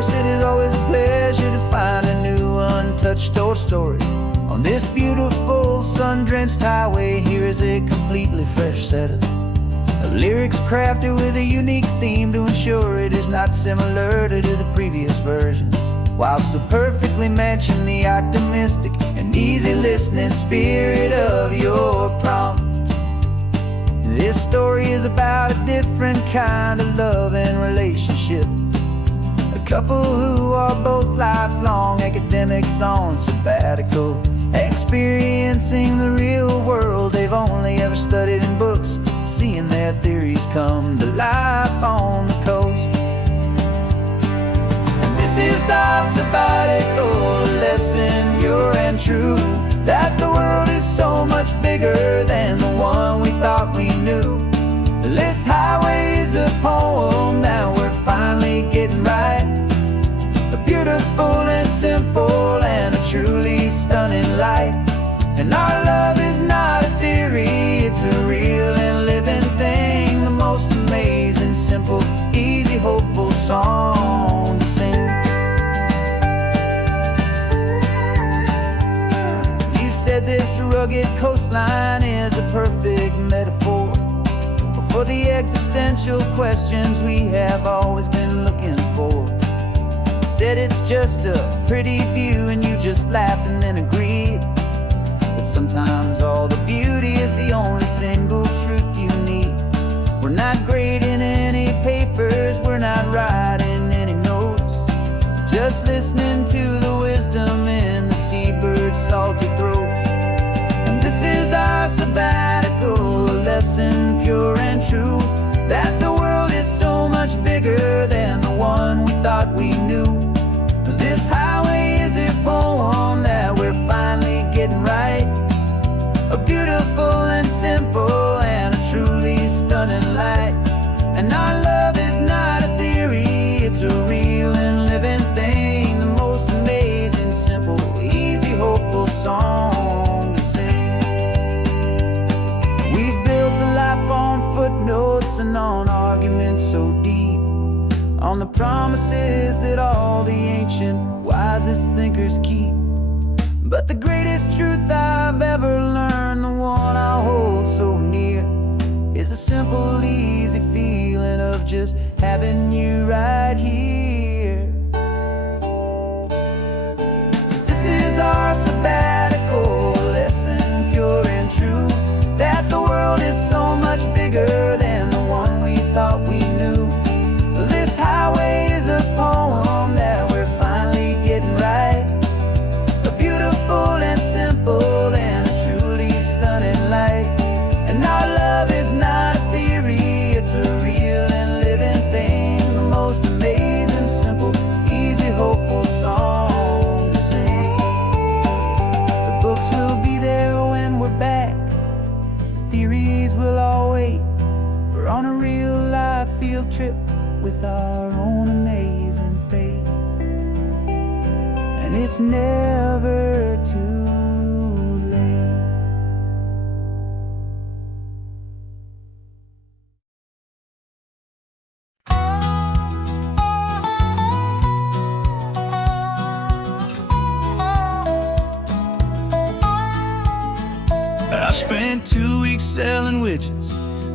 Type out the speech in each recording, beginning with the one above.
course, it is always a pleasure to find a new untouched old story. On this beautiful sun-drenched highway, here is a completely fresh set of lyrics crafted with a unique theme to ensure it is not similar to the previous versions, while still perfectly matching the optimistic and easy listening spirit of your prompt. This story is about a different kind of love and relationship. A couple who are both lifelong academics on sabbatical, experiencing the real world they've only ever studied in books, seeing their theories come to life on the coast. And this is our sabbatical lesson, pure and true, that the world is so much bigger than the one we thought we knew. This highway is a poem that we're finally getting right. A beautiful and simple and a truly stunning light. And our love is not a theory, it's a real and living thing. The most amazing, simple, easy, hopeful song to sing. You said this rugged coastline is a perfect metaphor for the existential questions we have always been looking for. You said it's just a pretty view and you just laughed and then agreed. But sometimes all the beauty is the only single truth you need. We're not grading any papers, we're not writing any notes, just listening to the wisdom in the seabird's salty throats. And this is our sabbatical lesson, pure and true, that the world is so much bigger than the one we thought we knew. This highway is a poem that we're finally getting right. A beautiful and simple and a truly stunning light. And our love is not a theory, it's a real and living thing. The most amazing, simple, easy, hopeful song to sing. We've built a life on footnotes and on arguments so deep, on the promises that all the ancient wisest thinkers keep. But the greatest truth I've ever learned, the one I hold so near, is a simple, easy feeling of just having you right here. 'Cause this is our sabbatical lesson, pure and true, that the world is so much bigger than the one we thought we knew. This highway is a poem that we're finally getting right. A beautiful and simple and a truly stunning light. And our love is not a theory, it's a real and living thing. The most amazing, simple, easy, hopeful song to sing. The books will be there when we're back, the theories will all wait. We're on a real life field trip with our own amazing fate. And it's never too late. I spent 2 weeks selling widgets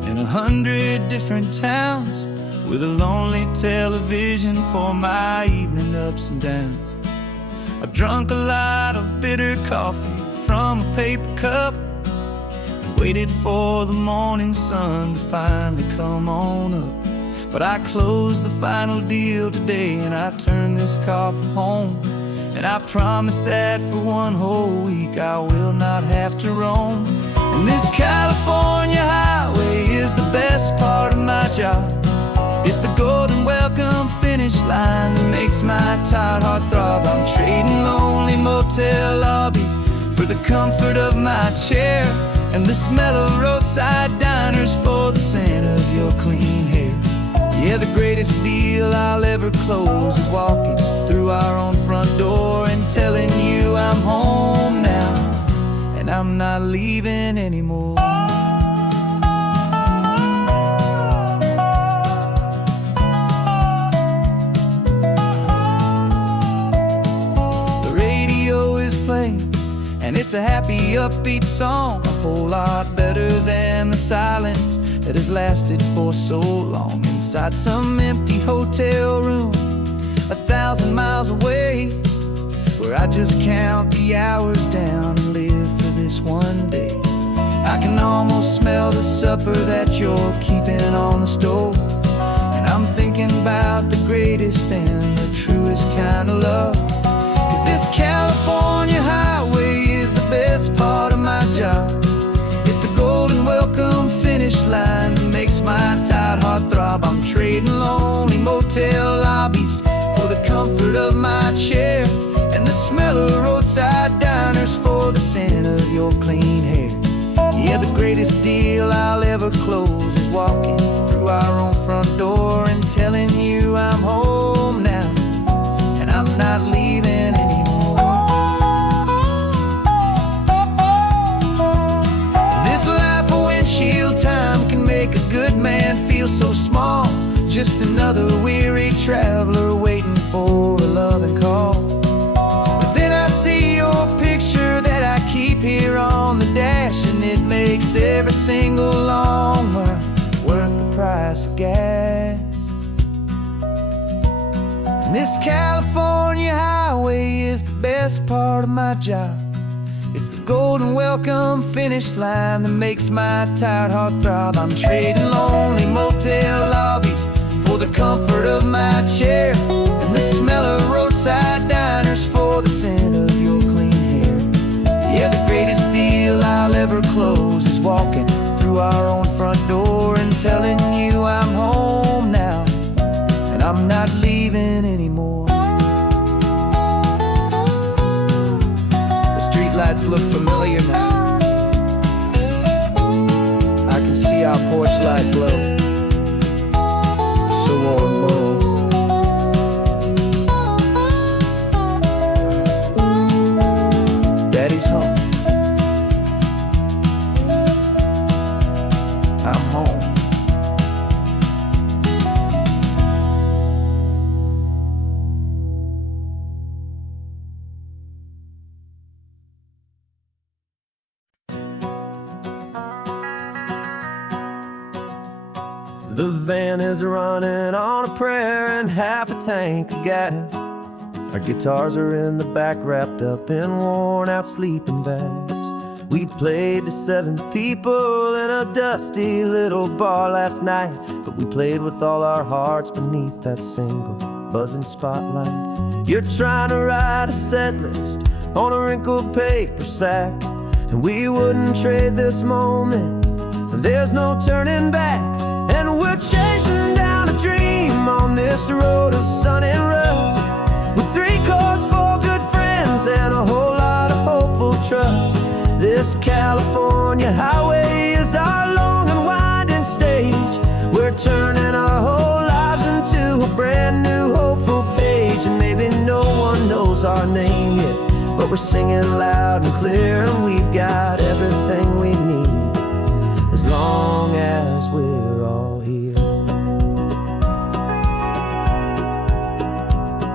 in 100 different towns, with a lonely television for my evening ups and downs. I drunk a lot of bitter coffee from a paper cup and waited for the morning sun to finally come on up. But I closed the final deal today and I turned this car from home. And I promise that for one whole week I will not have to roam. And this California highway is the best part of my job. It's the golden welcome finish line that makes my tired heart throb. I'm trading lonely motel lobbies for the comfort of my chair and the smell of roadside diners for the scent of your clean hair. Yeah, the greatest deal I'll ever close is walking through our own front door and telling you I'm home now and I'm not leaving anymore. And it's a happy, upbeat song, a whole lot better than the silence that has lasted for so long. Inside some empty hotel room 1,000 miles away, where I just count the hours down and live for this one day. I can almost smell the supper that you're keeping on the stove, and I'm thinking about the greatest and the truest kind of love. 'Cause this California highway is the best part of my job. It's the golden welcome finish line that makes my tired heart throb. I'm trading lonely motel lobbies for the comfort of my chair, and the smell of roadside diners for the scent of your clean hair. Yeah, the greatest deal I'll ever close is walking through our own front door and telling you I'm home now, and I'm not leaving anymore. This life of windshield time can make a good man feel so small, just another weary traveler waiting for a loving call. But then I see your picture that I keep here on the dash, and it makes every single long mile worth the price of gas. And this California highway is the best part of my job. It's the golden welcome finish line that makes my tired heart throb. I'm trading lonely motel lobbies for the comfort of my chair, and the smell of roadside diners for the scent of your clean hair. Yeah, the greatest deal I'll ever close is walking through our own front door and telling you I'm home now, and I'm not leaving anymore. The streetlights look familiar now. I can see our porch light glow, so warm, warm. Daddy's home. I'm home. The van is running on a prayer and half a tank of gas. Our guitars are in the back, wrapped up in worn-out sleeping bags. We played to 7 people in a dusty little bar last night, but we played with all our hearts beneath that single buzzing spotlight. You're trying to write a set list on a wrinkled paper sack, and we wouldn't trade this moment, and there's no turning back. And we're chasing down a dream on this road of sun and rust, with 3 chords for good friends and a whole lot of hopeful trust. This California highway is our long and winding stage. We're turning our whole lives into a brand new hopeful page. And maybe no one knows our name yet, but we're singing loud and clear, and we've got everything we need as long as we're all here.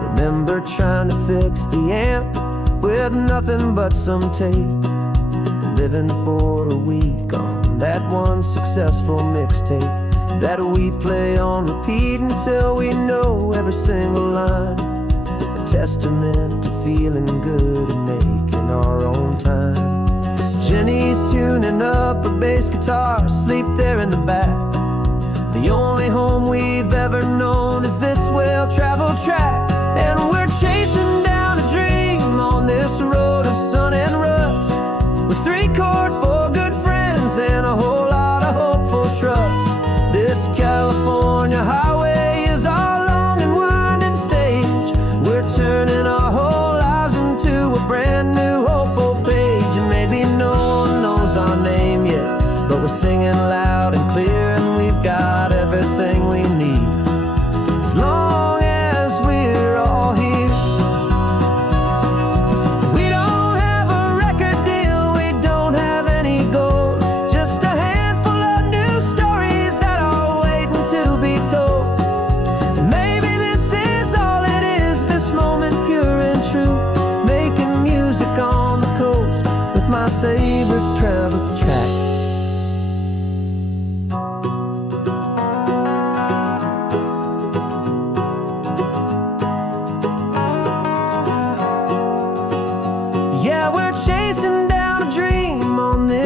Remember trying to fix the amp with nothing but some tape, living for a week on that one successful mixtape that we play on repeat until we know every single line. A testament to feeling good and making our own time. Jenny's tuning up her bass guitar, asleep there in the back. The only home we've ever known is this well-traveled track. And we're chasing down a dream on this road of sun and rust, with 3 chords for good friends and a whole lot of hopeful trust. This California highway is our long and winding stage. We're turning our whole lives into a brand new hopeful page. And maybe no one knows our name yet, but we're singing loud and clear, and we've got everything we need as long as we're all here. We don't have a record deal, we don't have any gold, just a handful of new stories that are waiting to be told. And maybe this is all it is, this moment pure and true, making music on the coast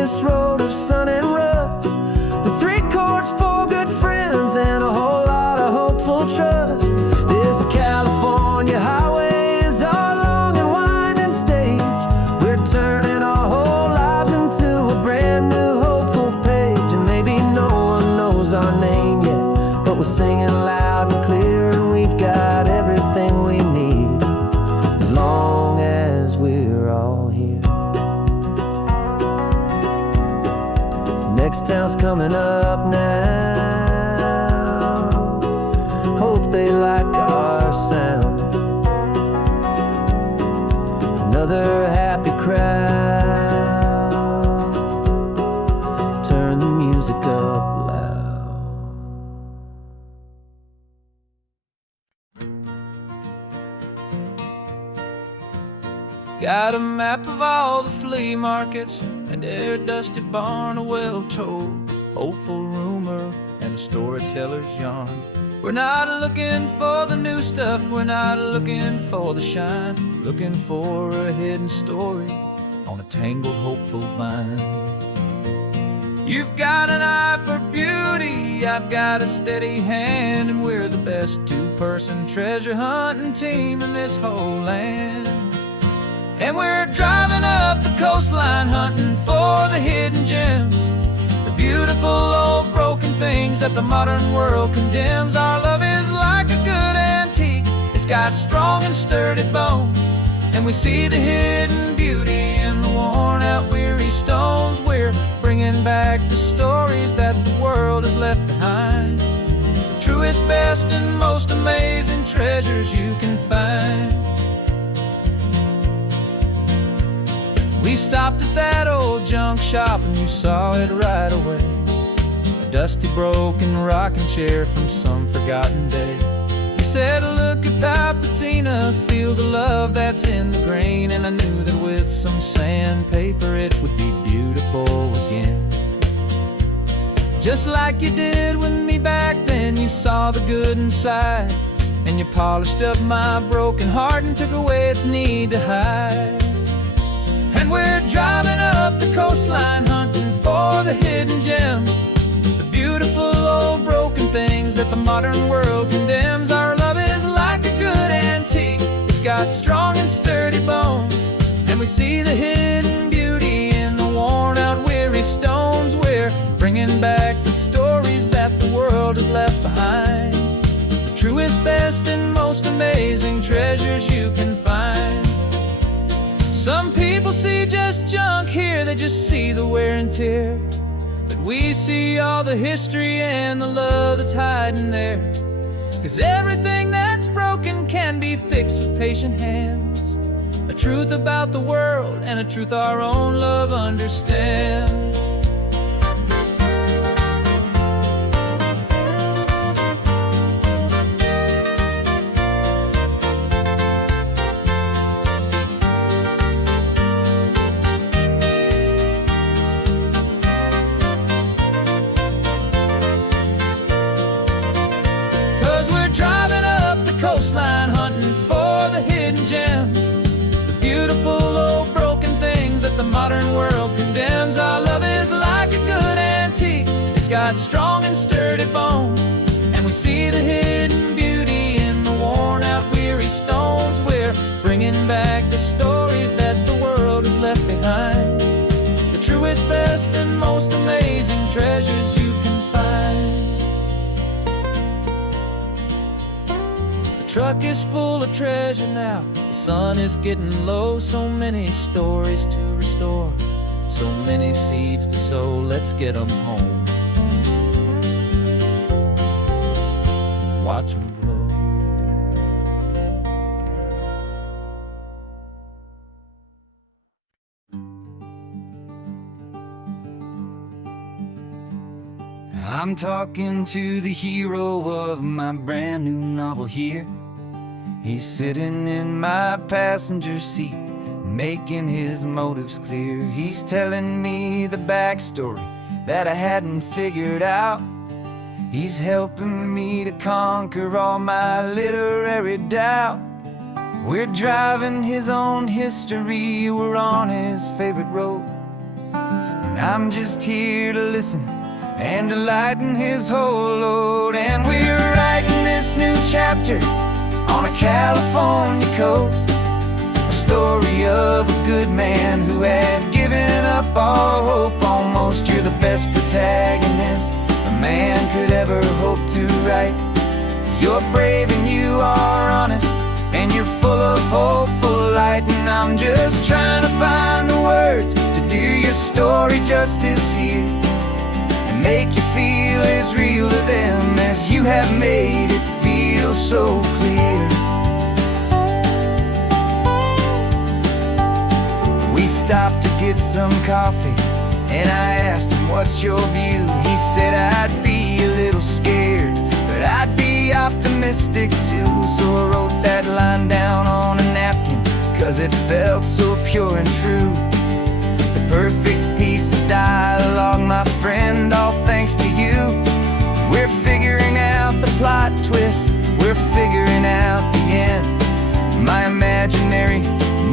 this road of sun and rust, with 3 chords, 4 good friends, and a whole lot of hopeful trust. This California highway is our long and winding stage. We're turning our whole lives into a brand new hopeful page. And maybe no one knows our name yet, but we're singing loud and clear, and we've got everything we need, as long as we're all here. Next town's coming up now. Hope they like our sound. Another happy crowd. Turn the music up loud. Got a map of all the flea markets and their dusty barn, a well-told hopeful rumor and a storyteller's yarn. We're not looking for the new stuff, we're not looking for the shine, looking for a hidden story on a tangled hopeful vine. You've got an eye for beauty, I've got a steady hand, and we're the best 2-person treasure hunting team in this whole land. And we're driving up the coastline hunting for the hidden gems, the beautiful old broken things that the modern world condemns. Our love is like a good antique, it's got strong and sturdy bones, and we see the hidden beauty in the worn out weary stones. We're bringing back the stories that the world has left behind, the truest, best, and most amazing treasures you can find. We stopped at that old junk shop and you saw it right away, a dusty broken rocking chair from some forgotten day. You said, look at Papatina, feel the love that's in the grain, and I knew that with some sandpaper it would be beautiful again. Just like you did with me back then, you saw the good inside, and you polished up my broken heart and took away its need to hide. And we're driving up the coastline hunting for the hidden gems, the beautiful old broken things that the modern world condemns. Our love is like a good antique, it's got strong and sturdy bones, and we see the hidden beauty in the worn out weary stones. We're bringing back the stories that the world has left behind, the truest, best, and most amazing treasures you can find. Some people see just junk here, they just see the wear and tear, but we see all the history and the love that's hiding there. 'Cause everything that's broken can be fixed with patient hands, a truth about the world and a truth our own love understands. Coastline hunting for the hidden gems, the beautiful old broken things that the modern world condemns. Our love is like a good antique, it's got strong and sturdy bones, and we see the hidden beauty in the worn out weary stones. We're bringing back the stories that the world has left behind, the truest, best, and most amazing treasures you can find. Truck is full of treasure now, the sun is getting low. So many stories to restore, so many seeds to sow. Let's get them home, watch them blow. I'm talking to the hero of my brand new novel here. He's sitting in my passenger seat, making his motives clear. He's telling me the backstory that I hadn't figured out. He's helping me to conquer all my literary doubt. We're driving his own history, we're on his favorite road. and I'm just here to listen and to lighten his whole load. And we're writing this new chapter on a California coast, a story of a good man who had given up all hope almost. You're the best protagonist a man could ever hope to write. You're brave and you are honest, and you're full of hopeful light. And I'm just trying to find the words to do your story justice here, and make you feel as real to them as you have made it feel so clear. We stopped to get some coffee, and I asked him, what's your view? He said, I'd be a little scared, but I'd be optimistic too. So I wrote that line down on a napkin, 'cause it felt so pure and true. The perfect piece of dialogue, my friend, all thanks to you. We're figuring out the plot twist, we're figuring out the end. My imaginary,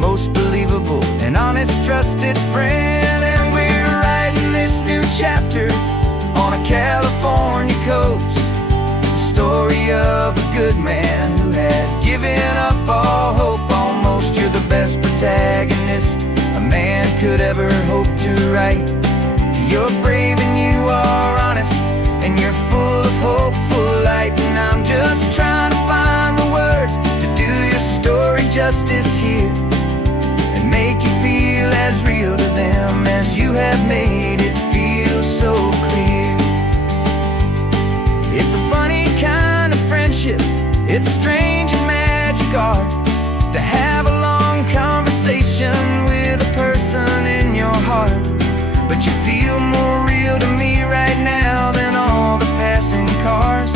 most believable and honest trusted friend. And we're writing this new chapter on a California coast, the story of a good man who had given up all hope almost. You're the best protagonist a man could ever hope to write. You're brave and you are honest, and you're full of hopeful light. And I'm just trying to find the words to do your story justice here, and make you feel as real to them as you have made it feel so clear. It's a funny kind of friendship, it's strange and magic art to have a long conversation with a person in your heart. But you feel more real to me right now than all the passing cars,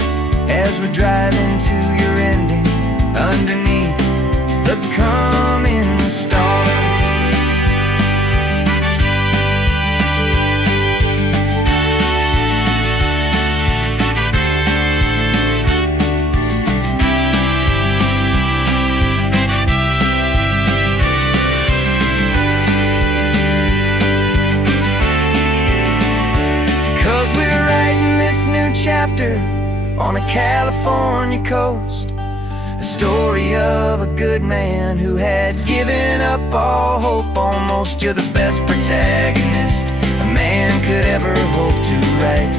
as we're driving to your ending underneath the coming stars. 'Cause we're writing this new chapter on a California coast, a story of a good man who had given up all hope almost. You're the best protagonist a man could ever hope to write.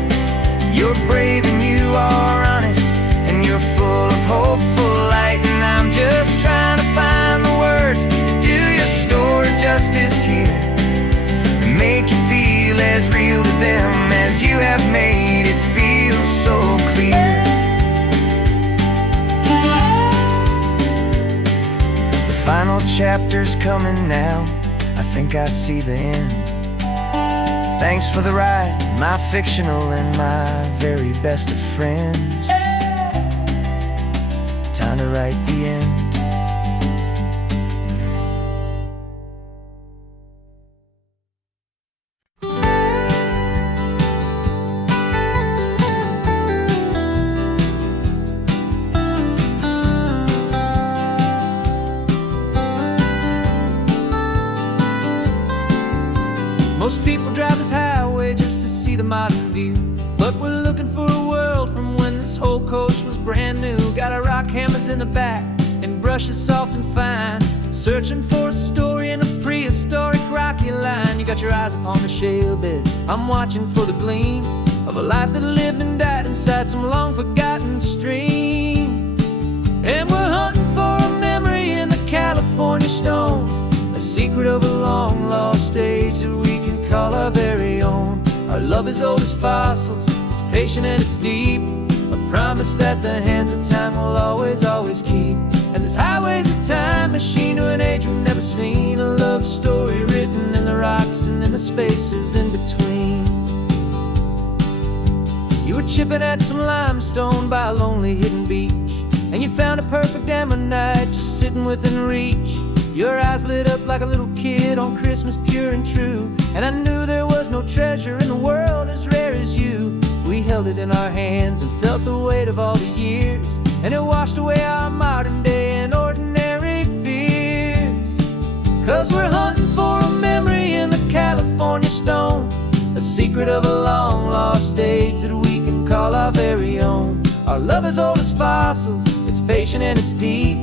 You're brave and you are honest, and you're full of hopeful light. And I'm just trying to find the words to do your story justice here, and make you feel as real to them as you have made it feel so clear. The final chapter's coming now, I think I see the end. Thanks for the ride, my fictional and my very best of friends. Time to write the end. Most people drive this highway just to see the modern view, but we're looking for a world from when this whole coast was brand new. Got our rock hammers in the back and brushes soft and fine, searching for a story in a prehistoric rocky line. You got your eyes upon the shale beds, I'm watching for the gleam of a life that lived and died inside some long forgotten stream. And we're hunting for a memory in the California stone, a secret of a long lost age that we can call our very own. Our love is old as fossils, it's patient and it's deep, a promise that the hands of time will always, always keep. And this highway's a time machine to an age we've never seen, a love story written in the rocks and in the spaces in between. You were chipping at some limestone by a lonely hidden beach, and you found a perfect ammonite just sitting within reach. Your eyes lit up like a little kid on Christmas, pure and true, and I knew there was no treasure in the world as rare as you. We held it in our hands and felt the weight of all the years, and it washed away our modern day and ordinary fears. 'Cause we're hunting for a memory in the California stone, a secret of a long lost age that we can call our very own. Our love is old as fossils, it's patient and it's deep,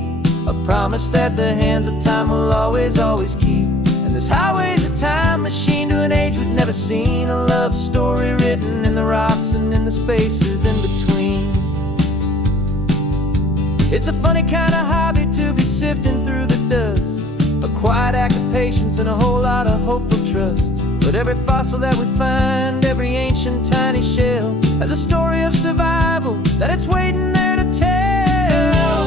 a promise that the hands of time will always, always keep. And this highway's a time machine to an age we've never seen, a love story written in the rocks and in the spaces in between. It's a funny kind of hobby to be sifting through the dust, a quiet act of patience and a whole lot of hopeful trust. But every fossil that we find, every ancient tiny shell, has a story of survival that it's waiting there to tell.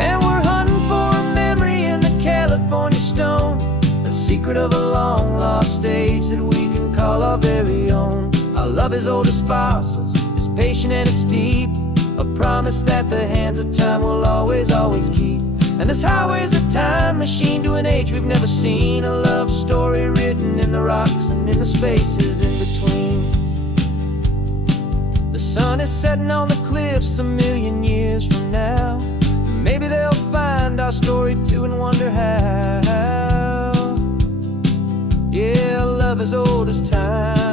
And we're hunting for a memory in the California stone, a secret of a long lost age that we can call our very own. Our love is old as fossils, it's patient and it's deep, a promise that the hands of time will always, always keep. And this highway's a time machine to an age we've never seen, a love story written in the rocks and in the spaces in between. The sun is setting on the cliffs a million years from now, maybe they'll find our story too and wonder how. Yeah, love is old as time.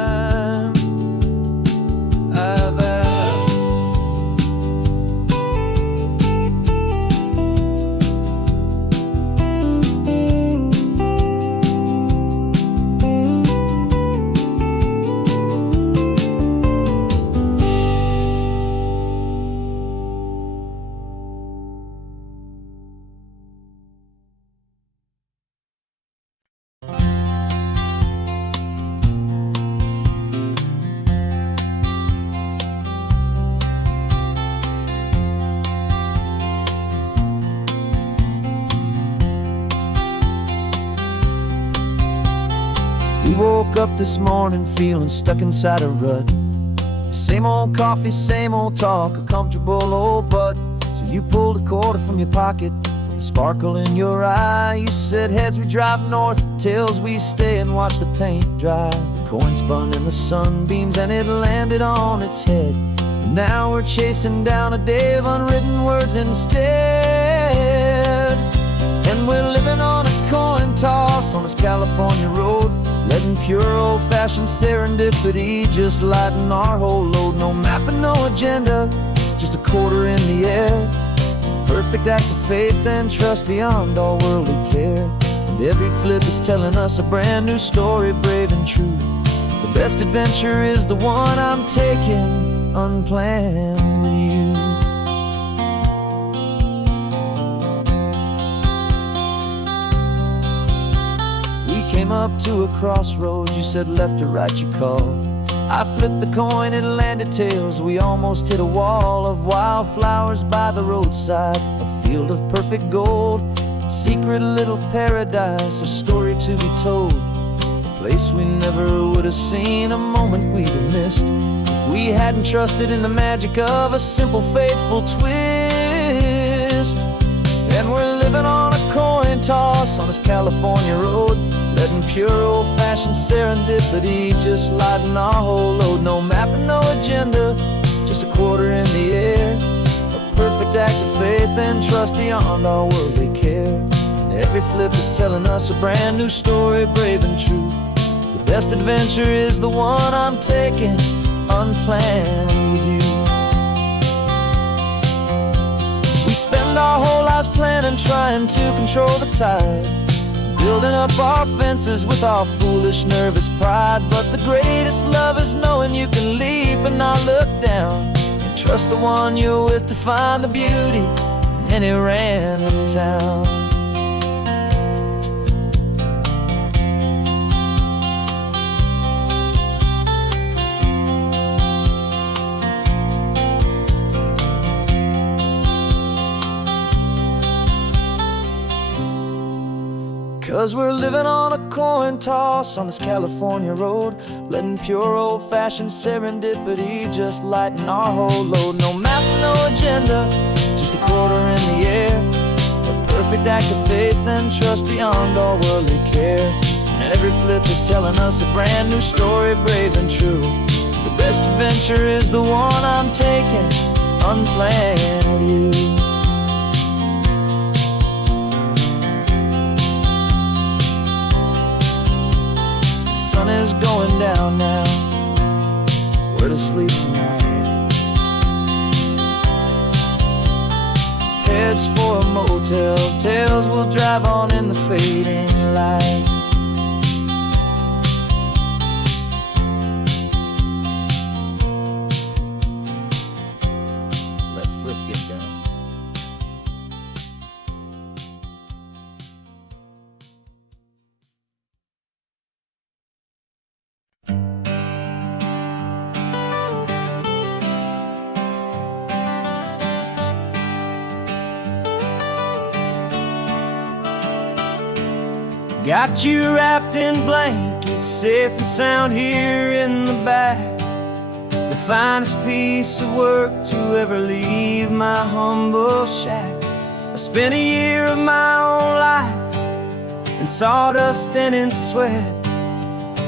We woke up this morning feeling stuck inside a rut. Same old coffee, same old talk, a comfortable old butt. So you pulled a quarter from your pocket with a sparkle in your eye. You said heads we drive north, tails we stay and watch the paint dry. The coin spun in the sunbeams and it landed on its head. And now we're chasing down a day of unwritten words instead. And we're living on a coin toss on this California road, letting pure old-fashioned serendipity just lighten our whole load. No map and no agenda, just a quarter in the air. Perfect act of faith and trust beyond all worldly care. And every flip is telling us a brand new story, brave and true. The best adventure is the one I'm taking unplanned with you. Came up to a crossroads, you said left or right you called. I flipped the coin, it landed tails, we almost hit a wall of wildflowers by the roadside, a field of perfect gold, secret little paradise, a story to be told, a place we never would have seen, a moment we'd have missed if we hadn't trusted in the magic of a simple faithful twist. And we're living on a coin toss on this California road, letting pure old-fashioned serendipity just lighten our whole load. No map and no agenda, just a quarter in the air. A perfect act of faith and trust beyond our worldly care. And every flip is telling us a brand new story, brave and true. The best adventure is the one I'm taking unplanned with you. We spend our whole lives planning, trying to control the tide, building up our fences with our foolish, nervous pride. But the greatest love is knowing you can leap and not look down, and trust the one you're with to find the beauty in any random town. 'Cause we're living on a coin toss on this California road, letting pure old-fashioned serendipity just lighten our whole load. No map, no agenda, just a quarter in the air. A perfect act of faith and trust beyond all worldly care. And every flip is telling us a brand new story, brave and true. The best adventure adventure is the one I'm taking, unplanned with you. The sun is going down now, we're to sleep tonight. Heads for a motel, tails will drive on in the fading light. Let's flip get done. Got you wrapped in blankets, safe and sound here in the back. The finest piece of work to ever leave my humble shack. I spent a year of my own life in sawdust and in sweat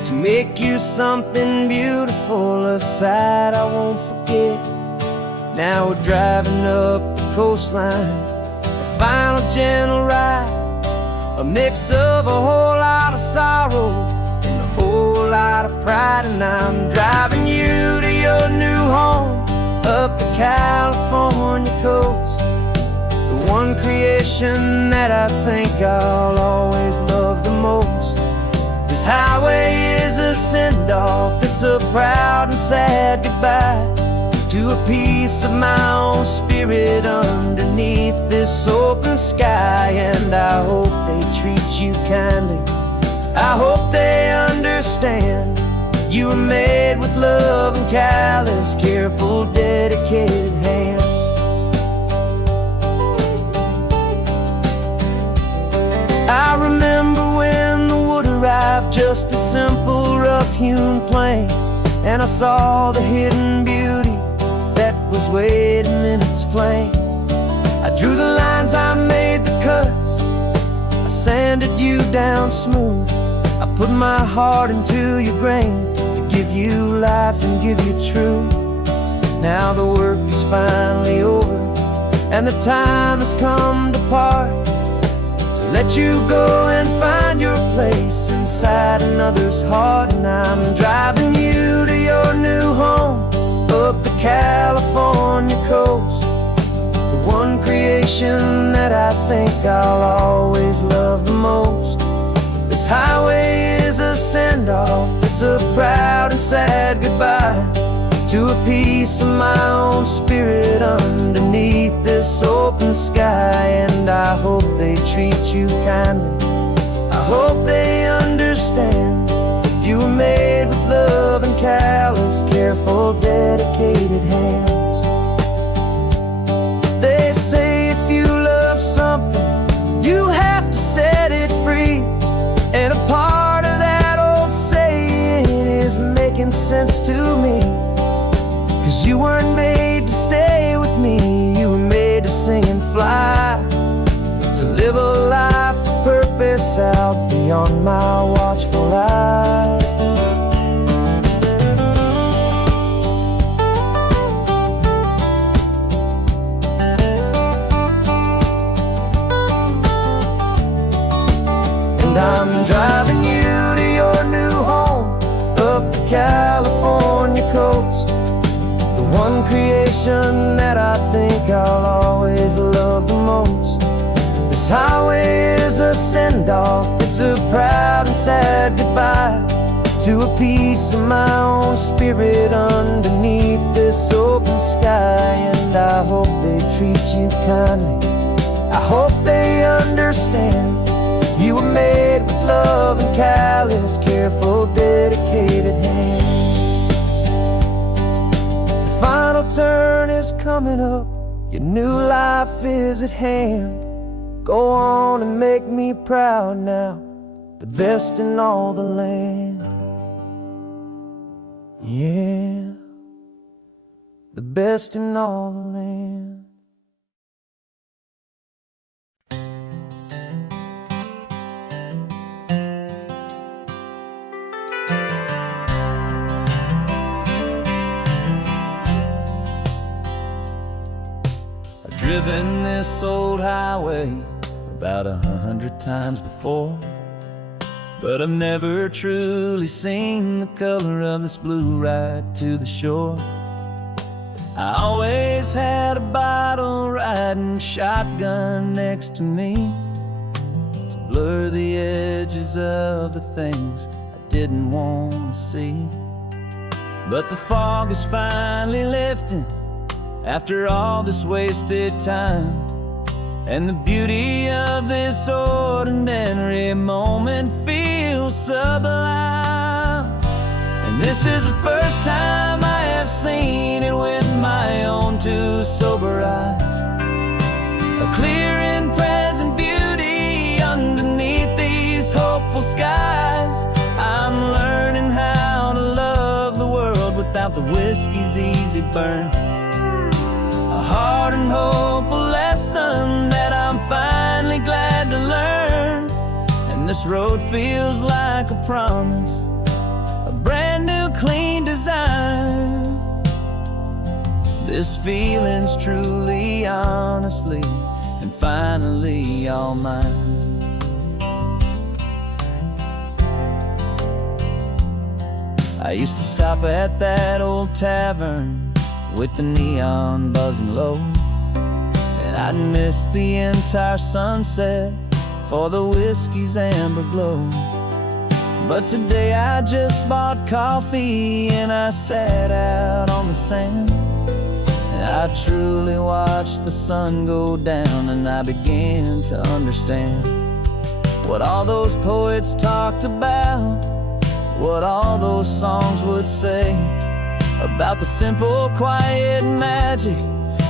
to make you something beautiful, a sight I won't forget. Now we're driving up the coastline, a final gentle ride, a mix of a whole lot of sorrow and a whole lot of pride. And I'm driving you to your new home up the California coast, the one creation that I think I'll always love the most. This highway is a send-off, it's a proud and sad goodbye to a piece of my own spirit underneath this open sky. And I hope they treat you kindly, I hope they understand you were made with love and callous, careful, dedicated hands. I remember when the wood arrived, just a simple rough-hewn plank, and I saw the hidden beauty that was waiting in its flame. I drew the lines, I made the cuts, I sanded you down smooth. I put my heart into your grain to give you life and give you truth. Now the work is finally over and the time has come to part, to let you go and find your place inside another's heart. And I'm driving you to your new home up the California coast, the one creation that I think I'll always love the most. This highway is a send-off, it's a proud and sad goodbye to a piece of my own spirit underneath this open sky. And I hope they treat you kindly, I hope they understand you were made with love and callous, careful, dedicated hands. They say if you love something, you have to set it free. And a part of that old saying is making sense to me, 'cause you weren't made to stay with me, you were made to sing and fly, to live a life of purpose out beyond my watchful eye. I'm driving you to your new home up the California coast, the one creation that I think I'll always love the most. This highway is a send-off, it's a proud and sad goodbye to a piece of my own spirit underneath this open sky. And I hope they treat you kindly, I hope they understand you were made with love and callous, careful, dedicated hands. The final turn is coming up, your new life is at hand. Go on and make me proud now, the best in all the land. Yeah, the best in all the land. driven this old highway about 100 times before, but I've never truly seen the color of this blue right to the shore. I always had a bottle riding shotgun next to me to blur the edges of the things I didn't want to see. But the fog is finally lifting after all this wasted time, and the beauty of this ordinary moment feels sublime. And this is the first time I have seen it with my own two sober eyes. A clear and present beauty underneath these hopeful skies. I'm learning how to love the world without the whiskey's easy burn. A hard and hopeful lesson that I'm finally glad to learn. And this road feels like a promise, a brand new clean design. This feeling's truly, honestly, and finally all mine. I used to stop at that old tavern with the neon buzzing low, and I'd miss the entire sunset for the whiskey's amber glow. But today I just bought coffee and I sat out on the sand, and I truly watched the sun go down, and I began to understand what all those poets talked about, what all those songs would say about the simple, quiet magic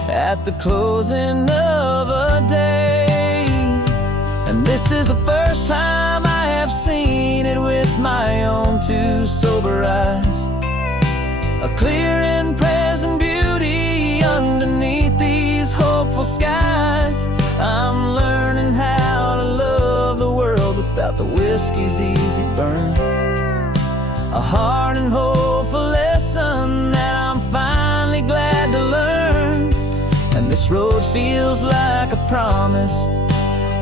at the closing of a day. And this is the first time I have seen it with my own two sober eyes. A clear and present beauty underneath these hopeful skies. I'm learning how to love the world without the whiskey's easy burn. A hard and hopeful lesson that I'm finally glad to learn. And this road feels like a promise,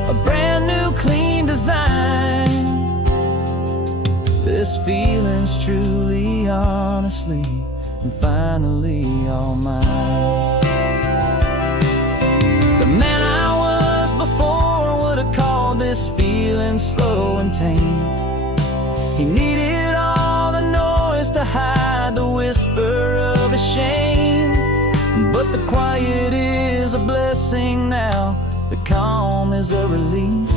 a brand new clean design. This feeling's truly, honestly, and finally all mine. The man I was before would have called this feeling slow and tame. He needed all the noise to hide the whisper of his shame. But the quiet is a blessing now, the calm is a release.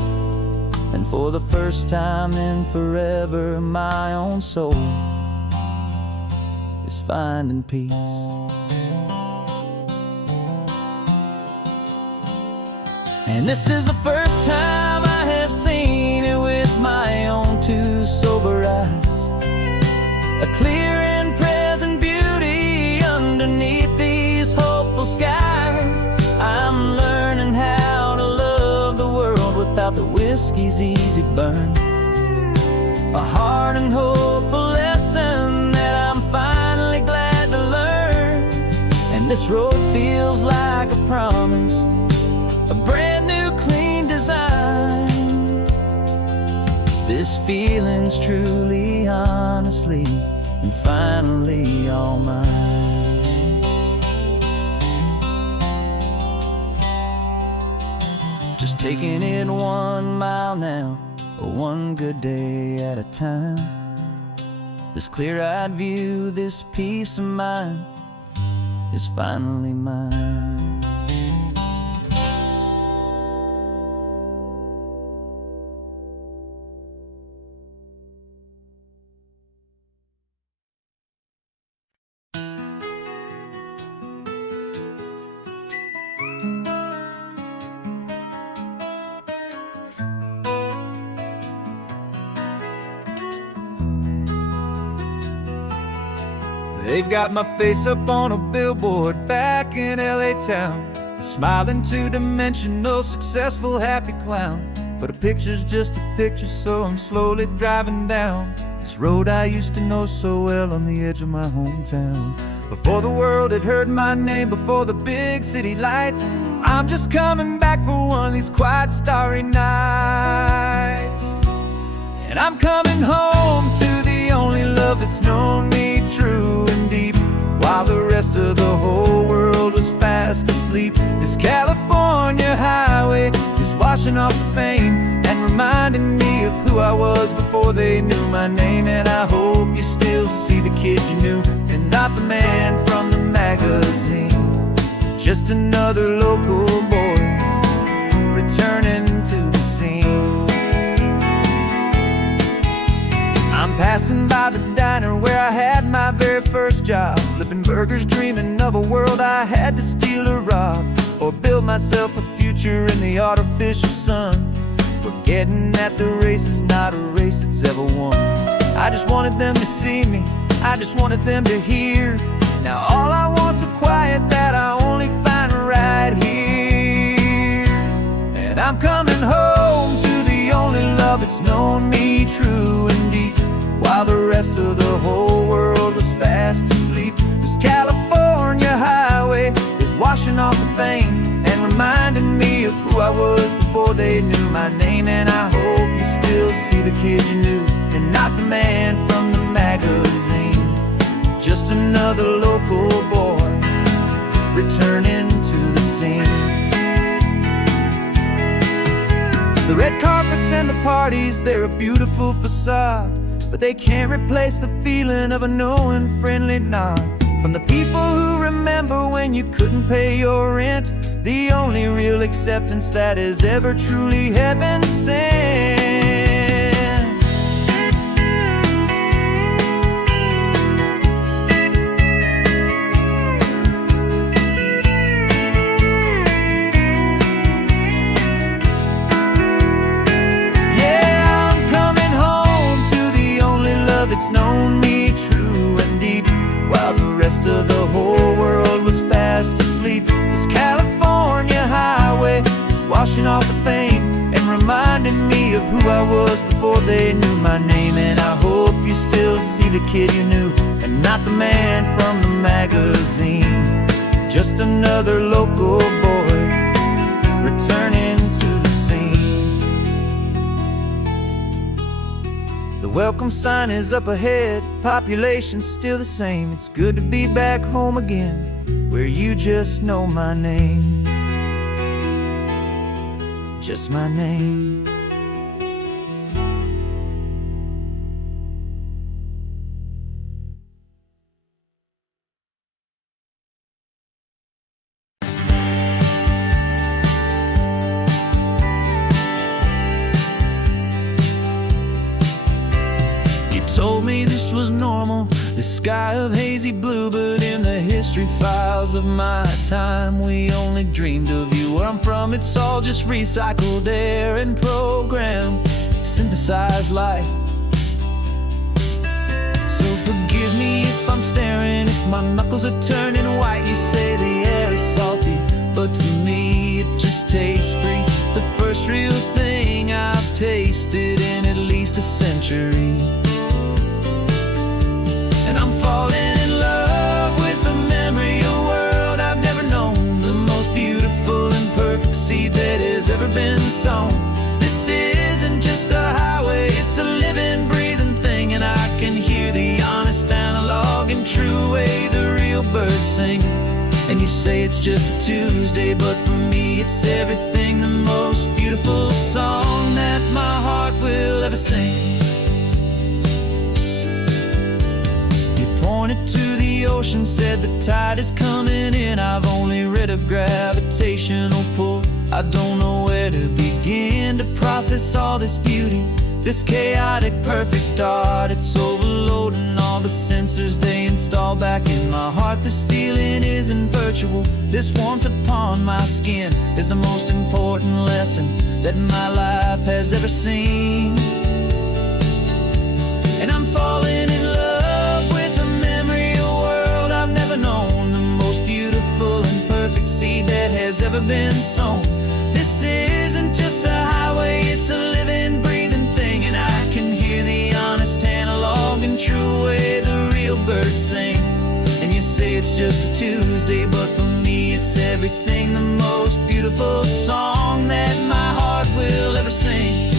And for the first time in forever, my own soul is finding peace. And this is the first time I have seen it with my own two sober eyes. A clear and present beauty underneath these hopeful skies. I'm learning how to love the world without the whiskey's easy burn. A hard and hopeful lesson that I'm finally glad to learn. And this road feels like a promise, a brand new clean design. This feeling's truly, honestly, and finally all mine. Just taking it 1 mile now, one good day at a time. This clear-eyed view, this peace of mind is finally mine. They've got my face up on a billboard back in LA town, a smiling two-dimensional, successful, happy clown. But a picture's just a picture, so I'm slowly driving down the This road I used to know so well on the edge of my hometown. Before the world had heard my name, before the big city lights, I'm just coming back for one of these quiet starry nights. And I'm coming home to the only love that's known me true and deep, while the rest of the whole world was fast asleep. This California highway is washing off the fame and reminding me of who I was before they knew my name. And I hope you still see the kid you knew, and not the man from the magazine. Just another local boy returning to the scene. I'm passing by the diner where I had my very first job, flipping burgers, dreaming of a world I had to steal or rob, or build myself a future in the artificial sun, forgetting that the race is not a race that's ever won. I just wanted them to see me, I just wanted them to hear. Now all I want's a quiet that I only find right here. And I'm coming home to the only love that's known me true and deep, while the rest of the whole world was fast asleep. This California highway is washing off the fame and reminding me of who I was before they knew my name. And I hope you still see the kid you knew, and not the man from the magazine. Just another local boy returning to the scene. The red carpets and the parties, they're a beautiful facade, but they can't replace the feeling of a knowing friendly nod from the people who remember when you couldn't pay your rent. The only real acceptance that is ever truly heaven sent. It's known me true and deep, while the rest of the whole world was fast asleep. This California highway is washing off the fame and reminding me of who I was before they knew my name. And I hope you still see the kid you knew, and not the man from the magazine. Just another local boy returning to the scene. The welcome sign is up ahead, population's still the same. It's good to be back home again, where you just know my name. Just my name. Told me this was normal, the sky of hazy blue, but in the history files of my time, we only dreamed of you. Where I'm from, it's all just recycled air and programmed, synthesized light. So forgive me if I'm staring, if my knuckles are turning white. You say the air is salty, but to me it just tastes free. The first real thing I've tasted in at least a century. And I'm falling in love with the memory of a world I've never known, the most beautiful and perfect seed that has ever been sown. This isn't just a highway, it's a living, breathing thing, and I can hear the honest analog and true way the real birds sing. And you say it's just a Tuesday, but for me it's everything, the most beautiful song that my heart will ever sing. Pointed to the ocean, said the tide is coming in. I've only read of gravitational pull. I don't know where to begin to process all this beauty, this chaotic perfect art. It's overloading all the sensors they install back in my heart. This feeling isn't virtual, this warmth upon my skin is the most important lesson that my life has ever seen. And I'm falling in love with a memory of a world I've never known, the most beautiful and perfect seed that has ever been sown. This isn't just a highway, it's a living, breathing thing, and I can hear the honest analog say it's just a Tuesday, but for me it's everything, the most beautiful song that my heart will ever sing.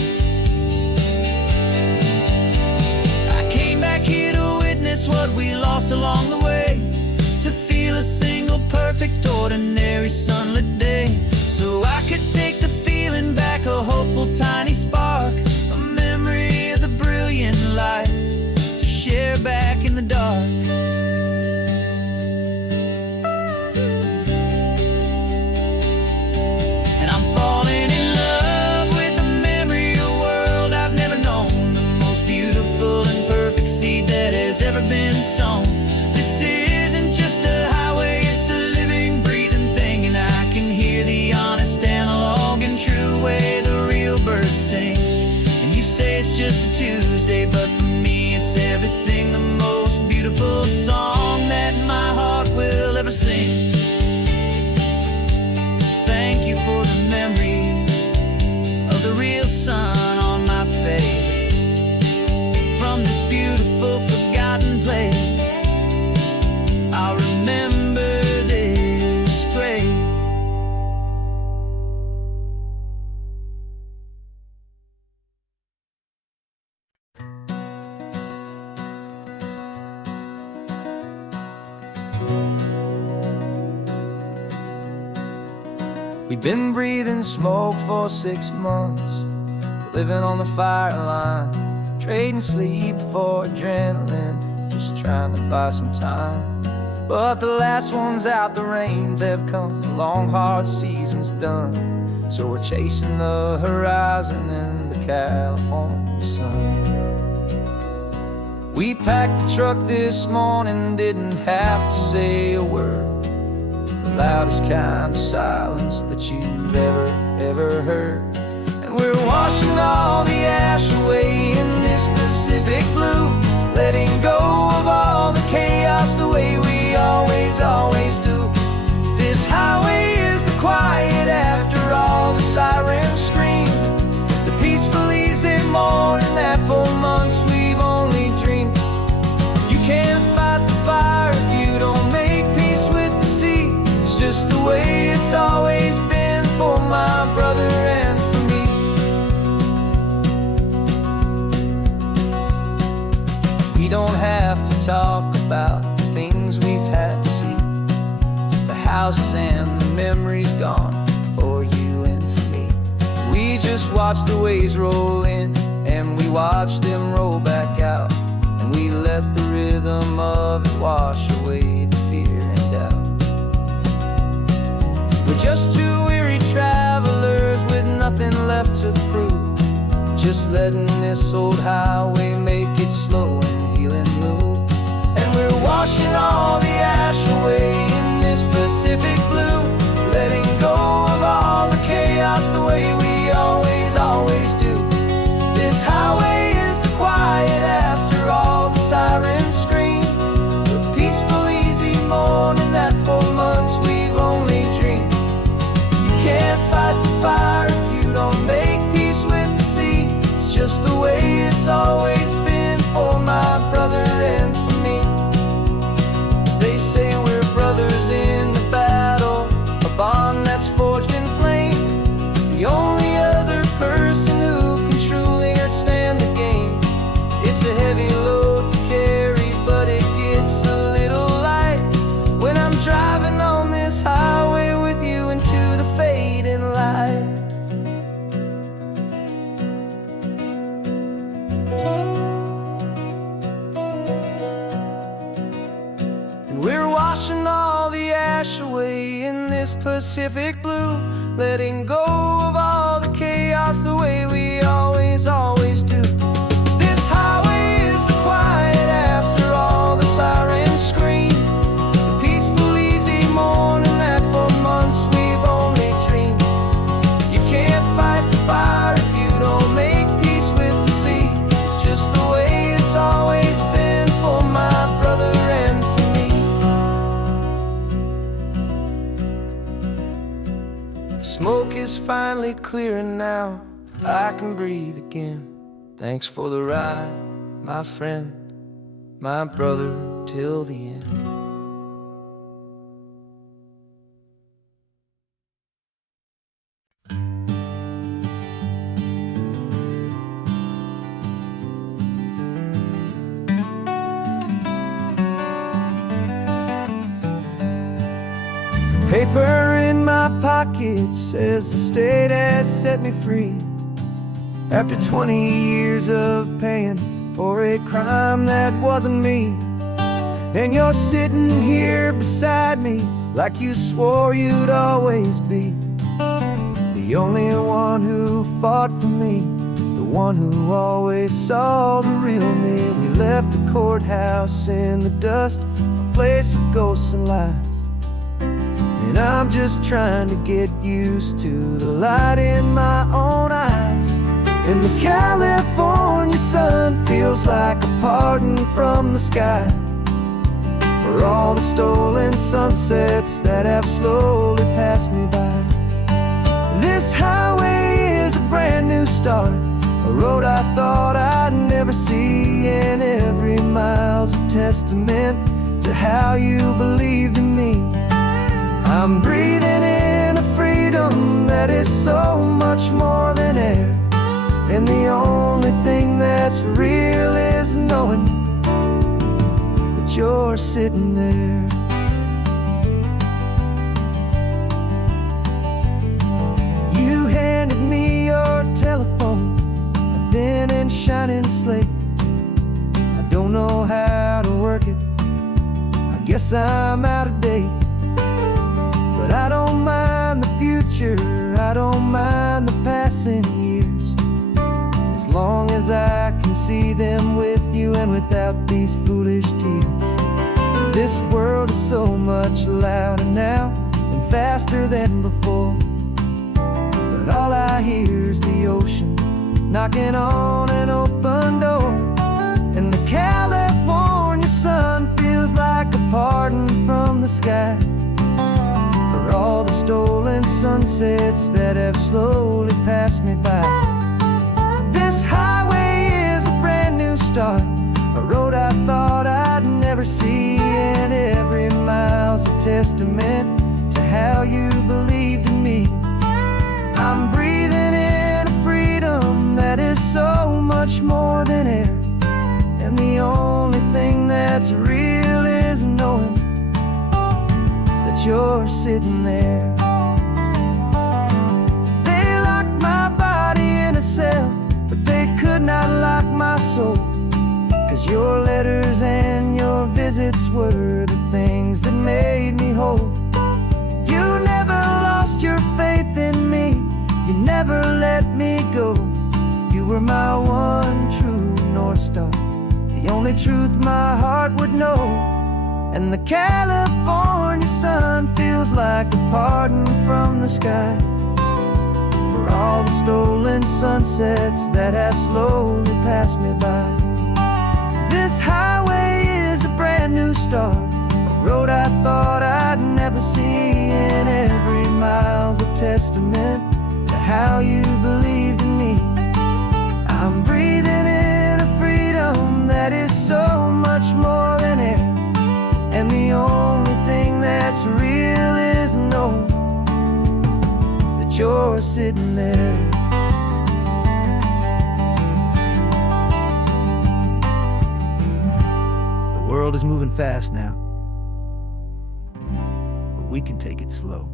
I came back here to witness what we lost along the way, to feel a single perfect ordinary sunlit day, so I could take the feeling back, a hopeful tiny spark, a memory of the brilliant light to share back in the dark. And I'm falling in love with the memory of a world I've never known, the most beautiful and perfect seed that has ever been sown. This isn't just a highway, it's a living, breathing thing, and I can hear the honest analog and true way the real birds sing. And you say it's just a Tuesday, but for me it's everything, the most beautiful song that my heart will ever sing. Thank you for the memory of the real sun on my face, from this beautiful forgotten place I'll remember this grace. We've been breathing smoke for 6 months, living on the fire line, trading sleep for adrenaline, just trying to buy some time. But the last one's out, the rains have come, the long hard season's done, so we're chasing the horizon in the California sun. We packed the truck this morning, didn't have to say a word, the loudest kind of silence that you've ever heard. And we're washing all the ash away in this Pacific blue, letting go of all the chaos the way we always do. This highway is the quiet after all the sirens scream, the peaceful easy morning that for months we've only dreamed. You can't fight the fire if you don't make peace with the sea. It's just the way it's always been for my brother and for me. We don't have to talk about the things we've had to see, the houses and the memories gone for you and for me. We just watch the waves roll in and we watch them roll back out, and we let the rhythm of it wash away the fear and doubt. We're just two weary travelers with nothing left to prove, just letting this old highway make its slow and healing move. And we're washing all the ash away in this Pacific blue, letting go of all the chaos the way we always do. This highway is the quiet after all the sirens scream, the peaceful easy morning that for months we've only dreamed. You can't fight the fire if you don't make peace with the sea. It's just the way it's always been for my brother and for me. They say we're brothers in the battle, a bond that's forged in flame, the only other person who can truly understand the game. It's a heavy load to carry, but it gets a little light when I'm driving on this highway with you into the fading light. And we're washing all the ash away in this Pacific blue, letting go of all the chaos the way we always do. This highway is the quiet after all the sirens scream, the peaceful easy morning that for months we've only dreamed. You can't fight the fire if you don't make peace with the sea. It's just the way it's always been for my brother and for me. The smoke is finally clearing now, I can breathe again. Thanks for the ride, my friend, my brother, till the end. Paper in my pocket says the state has set me free after 20 years of paying for a crime that wasn't me. And you're sitting here beside me like you swore you'd always be the only one who fought for me, the one who always saw the real me. We left the courthouse in the dust, a place of ghosts and lies. And I'm just trying to get used to the light in my own eyes. And the California sun feels like a pardon from the sky for all the stolen sunsets that have slowly passed me by. This highway is a brand new start, a road I thought I'd never see, and every mile's a testament to how you believed in me. I'm breathing in a freedom that is so much more than air, and the only thing that's real is knowing that you're sitting there. You handed me your telephone, a thin and shining slate. I don't know how to work it, I guess I'm out of date. But I don't mind the future, I don't mind the passing years, as long as I can see them with you and without these foolish tears. This world is so much louder now and faster than before, but all I hear is the ocean knocking on an open door. And the California sun feels like a pardon from the sky for all the stolen sunsets that have slowly passed me by. This highway is a brand new start, a road I thought I'd never see, and every mile's a testament to how you believed in me. I'm breathing in a freedom that is so much more than air, and the only thing that's real is knowing that you're sitting there. They locked my body in a cell, but they could not lock my soul, 'cause your letters and your visits were the things that made me whole. You never lost your faith in me, you never let me go. You were my one true North Star, the only truth my heart would know. And the California sun feels like a pardon from the sky for all the stolen sunsets that have slowly passed me by. This highway is a brand new start, a road I thought I'd never see, and every mile's a testament to how you believed in me. I'm breathing in a freedom that is so much more than air, and the only thing that's real is knowing that you're sitting there. The world is moving fast now, but we can take it slow.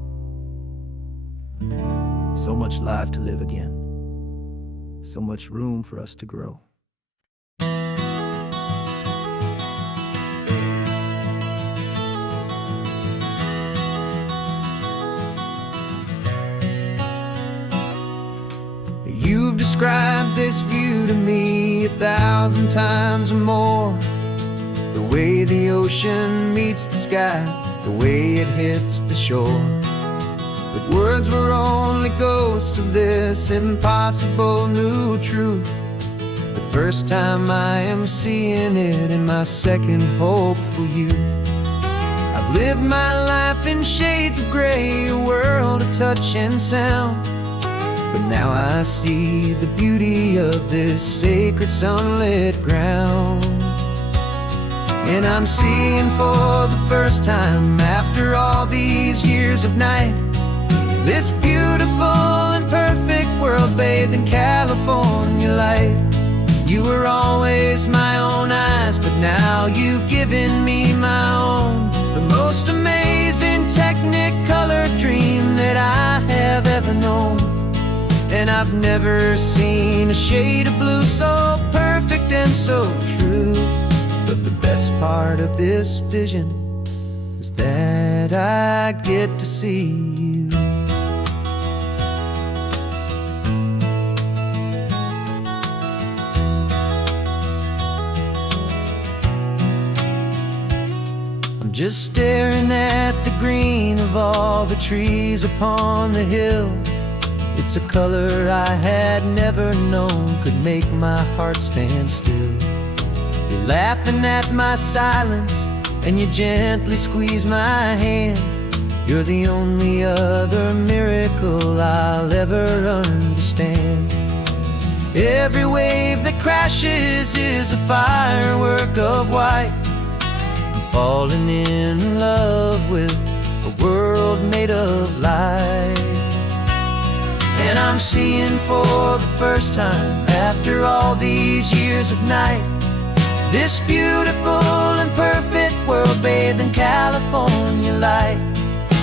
So much life to live again, so much room for us to grow. You've described this view to me 1,000 times or more, the way the ocean meets the sky, the way it hits the shore. But words were only ghosts of this impossible new truth. The first time I am seeing it in my second hopeful youth. I've lived my life in shades of gray, a world of touch and sound, but now I see the beauty of this sacred sunlit ground. And I'm seeing for the first time after all these years of night, this beautiful and perfect world bathed in California light. You were always my own eyes, but now you've given me my own, the most amazing technicolor And I've never seen a shade of blue so perfect and so true. But the best part of this vision is that I get to see you. I'm just staring at the green of all the trees upon the hill. It's a color I had never known could make my heart stand still. You're laughing at my silence, and you gently squeeze my hand. You're the only other miracle I'll ever understand. Every wave that crashes is a firework of white. I'm falling in love with a world made of light. And I'm seeing for the first time, after all these years of night, this beautiful and perfect world bathed in California light.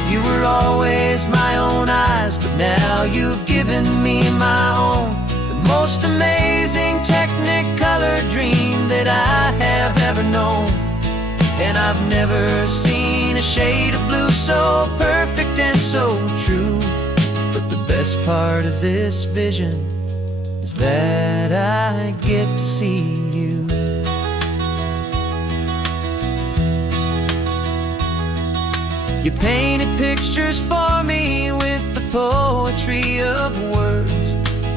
You were always my own eyes, but now you've given me my own. The most amazing technicolor dream that I have ever known. And I've never seen a shade of blue so perfect and so true. But the best part of this vision is that I get to see you. You painted pictures for me with the poetry of words,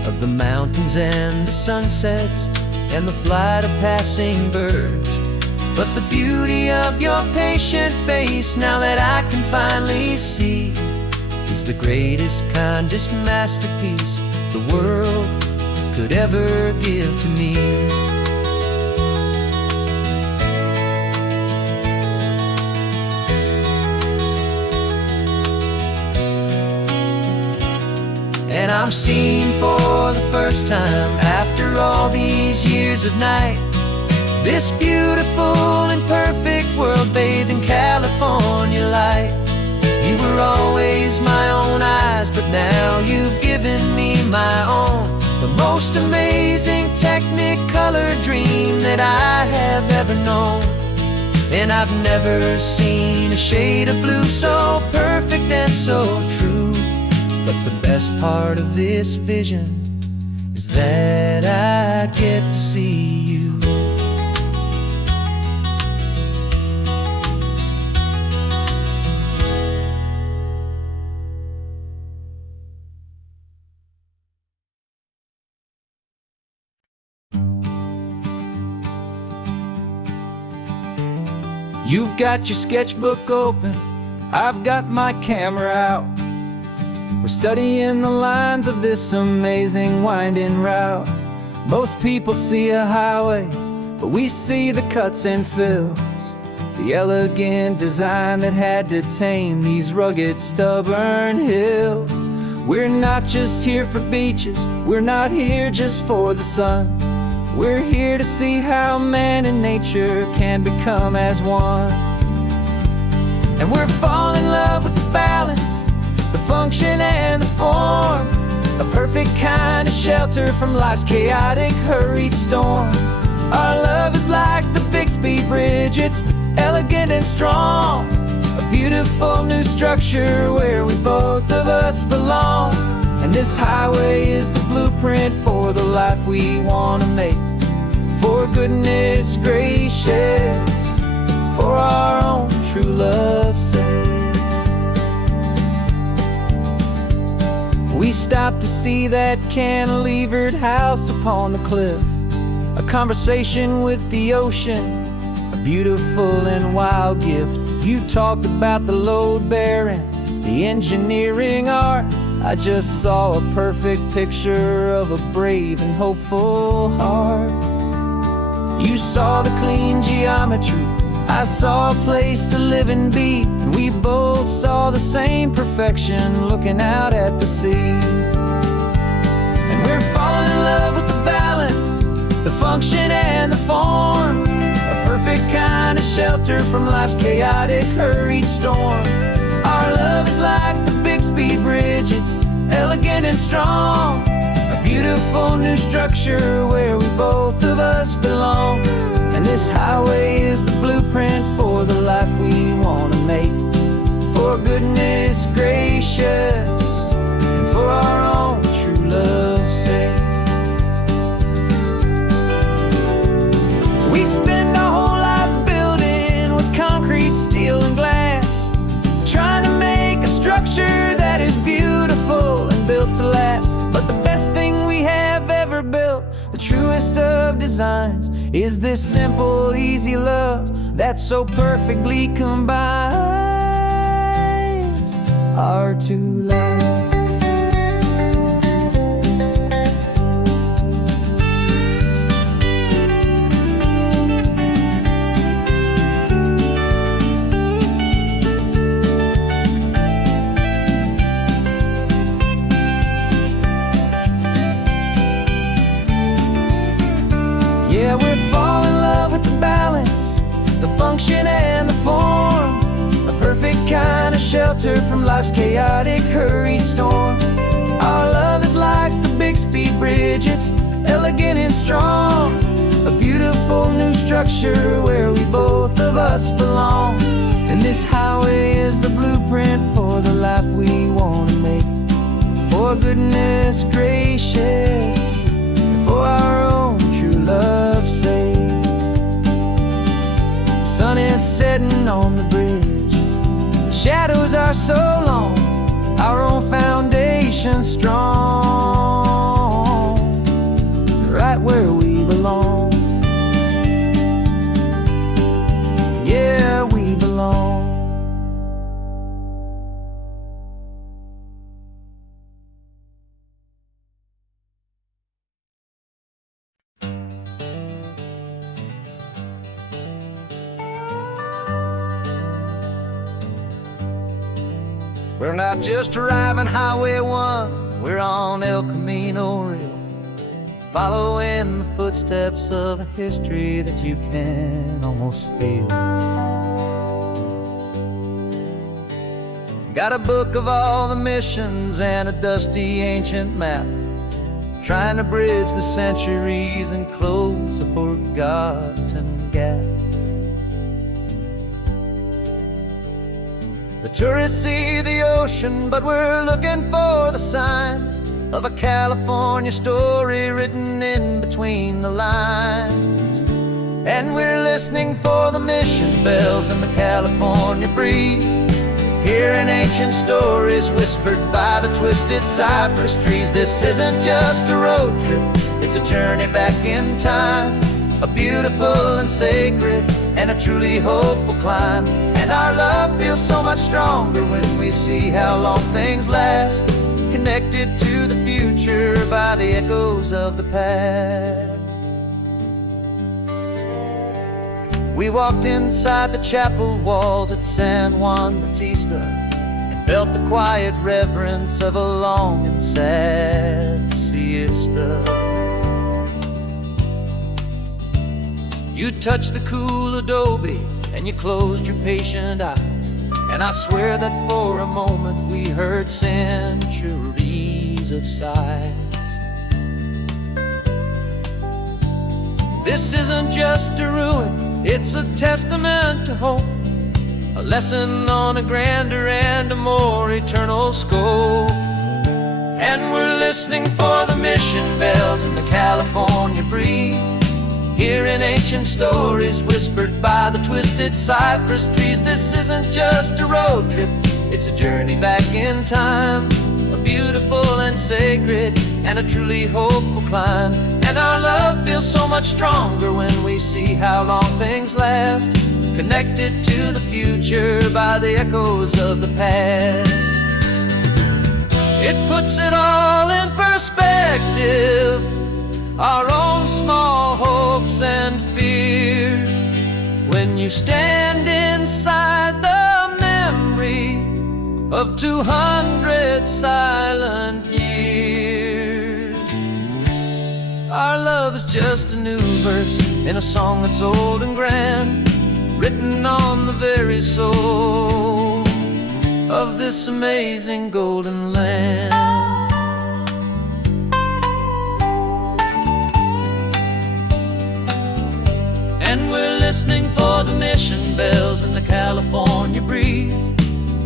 of the mountains and the sunsets and the flight of passing birds. But the beauty of your patient face, now that I can finally see, is the greatest, kindest masterpiece the world could ever give to me. And I'm seeing for the first time, after all these years of night, this beautiful and perfect world bathed in California light. You were always my own eyes, but now you've given me my own. The most amazing technicolor dream that I have ever known. And I've never seen a shade of blue so perfect and so true. But the best part of this vision is that I get to see you. You've got your sketchbook open, I've got my camera out. We're studying the lines of this amazing winding route. Most people see a highway, but we see the cuts and fills, the elegant design that had to tame these rugged, stubborn hills. We're not just here for beaches, we're not here just for the sun. We're here to see how man and nature can become as one. And we're falling in love with the balance, the function and the form, a perfect kind of shelter from life's chaotic, hurried storm. Our love is like the Bixby Bridge, it's elegant and strong, a beautiful new structure where we both of us belong. And this highway is the blueprint for the life we want to make. For goodness gracious, for our own true love's sake. We stopped to see that cantilevered house upon the cliff, a conversation with the ocean, a beautiful and wild gift. You talked about the load bearing, the engineering art. I just saw a perfect picture of a brave and hopeful heart. You saw the clean geometry, I saw a place to live and be, and we both saw the same perfection looking out at the sea. And we're falling in love with the balance, the function and the form, a perfect kind of shelter from life's chaotic, hurried storm. Our love is like the Bixby Bridge, it's elegant and strong, beautiful new structure where we both of us belong. And this highway is the blueprint for the life we want to make. For goodness gracious, and for our own true love's sake. We spend our whole lives building with concrete, steel, and glass, trying to make a structure that is beautiful and built to last. But the best thing we have ever built, the truest of designs, is this simple, easy love that so perfectly combines our two lives. Yeah, we're falling in love with the balance, the function and the form, a perfect kind of shelter from life's chaotic, hurried storm. Our love is like the big speed bridge, it's elegant and strong, a beautiful new structure where we both of us belong. And this highway is the blueprint for the life we want to make. For goodness gracious, for our own true love's sake. The sun is setting on the bridge, the shadows are so long, our own foundation strong, right where we belong. Yeah, we belong. We're not just driving Highway 1, we're on El Camino Real, following the footsteps of a history that you can almost feel. Got a book of all the missions and a dusty ancient map, trying to bridge the centuries and close a forgotten gap. The tourists see the ocean, but we're looking for the signs of a California story written in between the lines. And we're listening for the mission bells in the California breeze, hearing ancient stories whispered by the twisted cypress trees. This isn't just a road trip, it's a journey back in time, a beautiful and sacred and a truly hopeful climb. And our love feels so much stronger when we see how long things last, connected to the future by the echoes of the past. We walked inside the chapel walls at San Juan Bautista and felt the quiet reverence of a long and sad siesta. You touched the cool adobe and you closed your patient eyes, and I swear that for a moment we heard centuries of sighs. This isn't just a ruin, it's a testament to hope, a lesson on a grander and a more eternal scope. And we're listening for the mission bells in the California breeze, hearing ancient stories whispered by the twisted cypress trees. This isn't just a road trip, it's a journey back in time, a beautiful and sacred and a truly hopeful climb. And our love feels so much stronger when we see how long things last, connected to the future by the echoes of the past. It puts it all in perspective, our own small hopes and fears, when you stand inside the memory of 200 silent years. Our love is just a new verse in a song that's old and grand, written on the very soul of this amazing golden land. mission bells in the California breeze,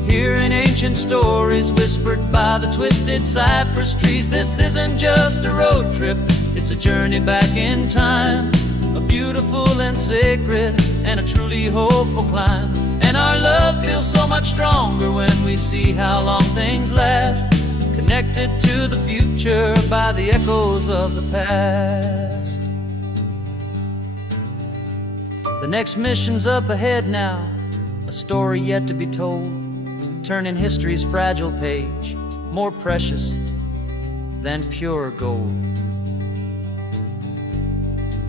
hearing ancient stories whispered by the twisted cypress trees. This isn't just a road trip, it's a journey back in time, a beautiful and sacred and a truly hopeful climb. And our love feels so much stronger when we see how long things last, connected to the future by the echoes of the past. The next mission's up ahead now, a story yet to be told, turning history's fragile page more precious than pure gold.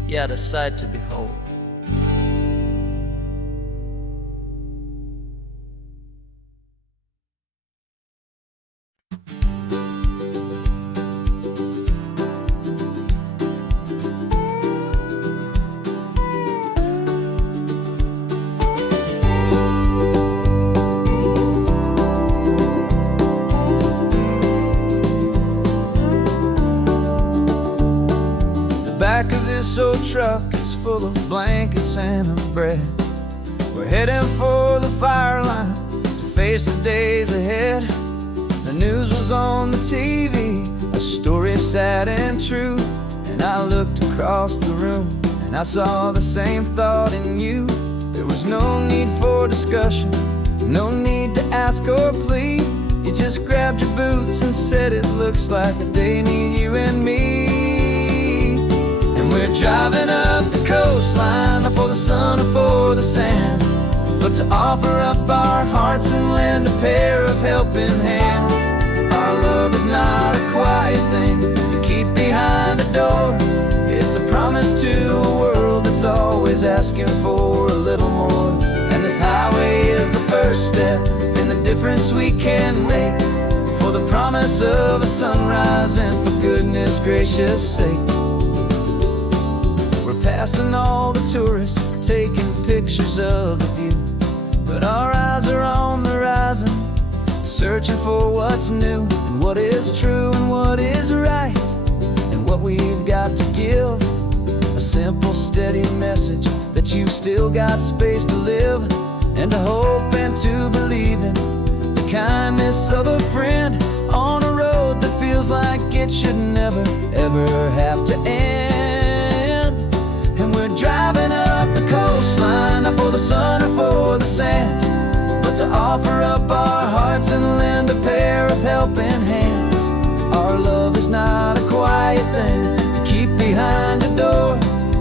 Yet a sight to behold. Back of this old truck is full of blankets and a bread. We're heading for the fire line to face the days ahead. The news was on the TV, a story sad and true. And I looked across the room and I saw the same thought in you. There was no need for discussion, no need to ask or plead. You just grabbed your boots and said it looks like a day need you and me. We're driving up the coastline, not for the sun or for the sand, but to offer up our hearts and lend a pair of helping hands. Our love is not a quiet thing to keep behind a door. It's a promise to a world that's always asking for a little more. And this highway is the first step in the difference we can make, for the promise of a sunrise and for goodness gracious sake. Passing all the tourists, taking pictures of the view, but our eyes are on the horizon, searching for what's new and what is true and what is right, and what we've got to give. A simple, steady message that you've still got space to live, and to hope and to believe in the kindness of a friend on a road that feels like it should never, ever have to end. Driving up the coastline, not for the sun or for the sand, but to offer up our hearts and lend a pair of helping hands. Our love is not a quiet thing to keep behind a door.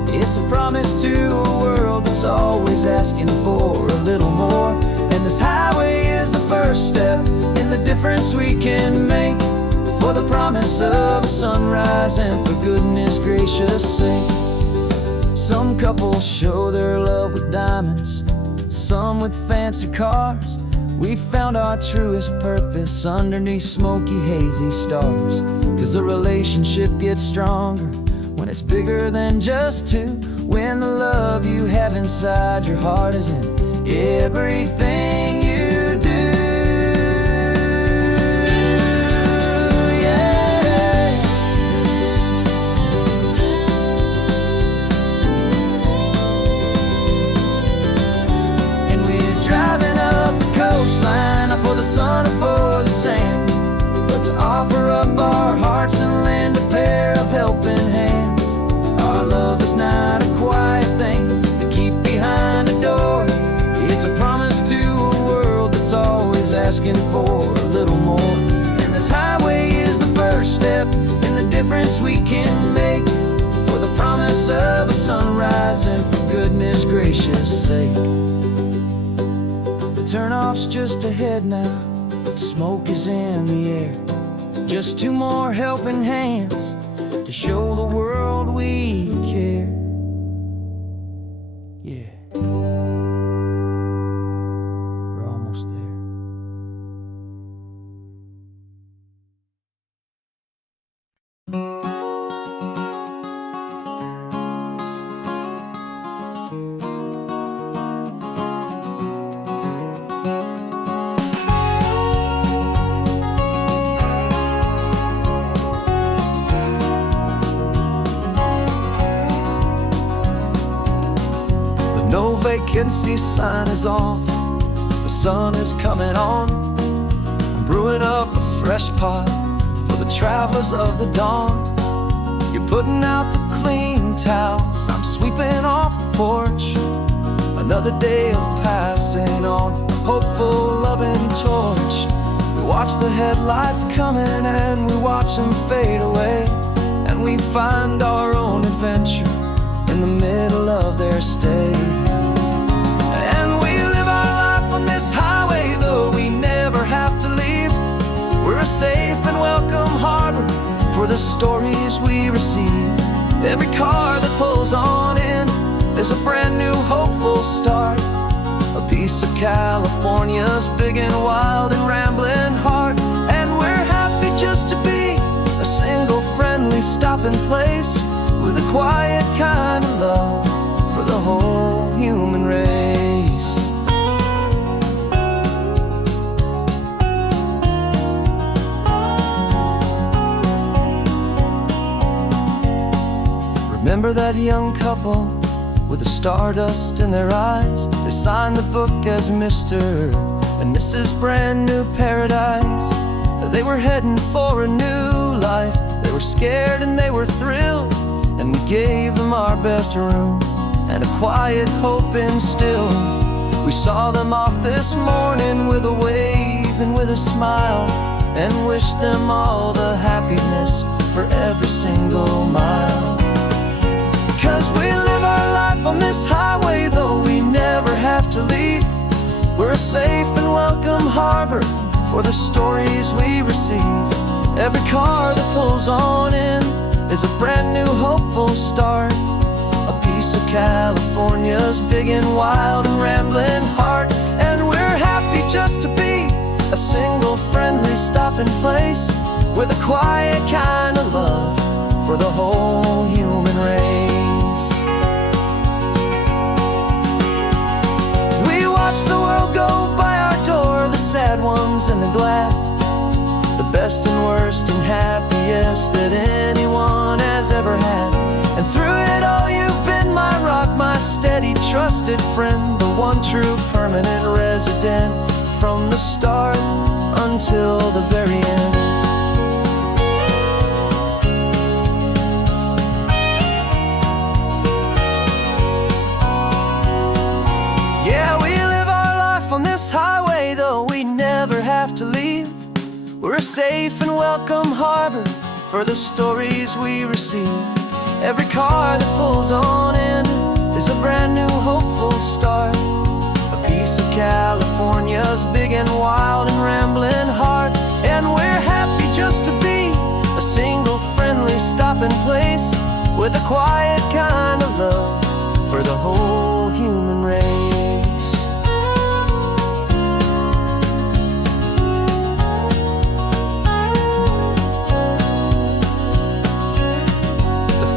It's a promise to a world that's always asking for a little more. And this highway is the first step in the difference we can make, for the promise of a sunrise and for goodness gracious sake. Some couples show their love with diamonds, some with fancy cars. We found our truest purpose underneath smoky, hazy stars. 'Cause a relationship gets stronger when it's bigger than just two, when the love you have inside your heart is in everything you do. For the sun or for the sand, but to offer up our hearts and lend a pair of helping hands. Our love is not a quiet thing to keep behind a door. It's a promise to a world that's always asking for a little more. And this highway is the first step in the difference we can make, for the promise of a sunrise and for goodness gracious sake. Turnoff's just ahead now, smoke is in the air. Just two more helping hands to show the world we care. Yeah, we're almost there. vacancy sign is off. The sun is coming on. I'm brewing up a fresh pot for the travelers of the dawn. You're putting out the clean towels, I'm sweeping off the porch. Another day of passing on, a hopeful, loving torch. We watch the headlights coming and we watch them fade away, and we find our own adventure in the middle of their stay. And we live our life on this highway, though we never have to leave. We're a safe and welcome harbor for the stories we receive. Every car that pulls on in is a brand new hopeful start. A piece of California's big and wild and rambling heart. And we're happy just to be a single friendly stopping place, with a quiet kind of love for the whole human race. Remember that young couple with the stardust in their eyes? They signed the book as Mr. and Mrs. Brand New Paradise. They were heading for a new life. They were scared and they were thrilled, and we gave them our best room and a quiet hope instilled. We saw them off this morning with a wave and with a smile, and wished them all the happiness for every single mile. 'Cause we live our life on this highway, though we never have to leave. We're a safe and welcome harbor for the stories we receive. Every car that pulls on in is a brand new hopeful start. A piece of California's big and wild and rambling heart. And we're happy just to be a single friendly stopping place, with a quiet kind of love for the whole human race. We watch the world go by our door, the sad ones and the glad, the best and worst and happiest that anyone has ever had. And through it all you've been my rock, my steady, trusted friend, the one true permanent resident, from the start until the very end. Yeah, we live our life on this highway, though we never have to leave. We're a safe and welcome harbor for the stories we receive. Every car that pulls on in is a brand new hopeful start. A piece of California's big and wild and rambling heart. And we're happy just to be a single friendly stopping place, with a quiet kind of love for the whole human race.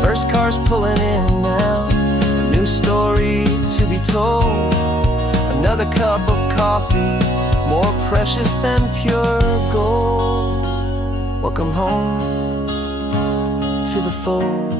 First car's pulling in now, a new story to be told. Another cup of coffee, more precious than pure gold. Welcome home to the fold.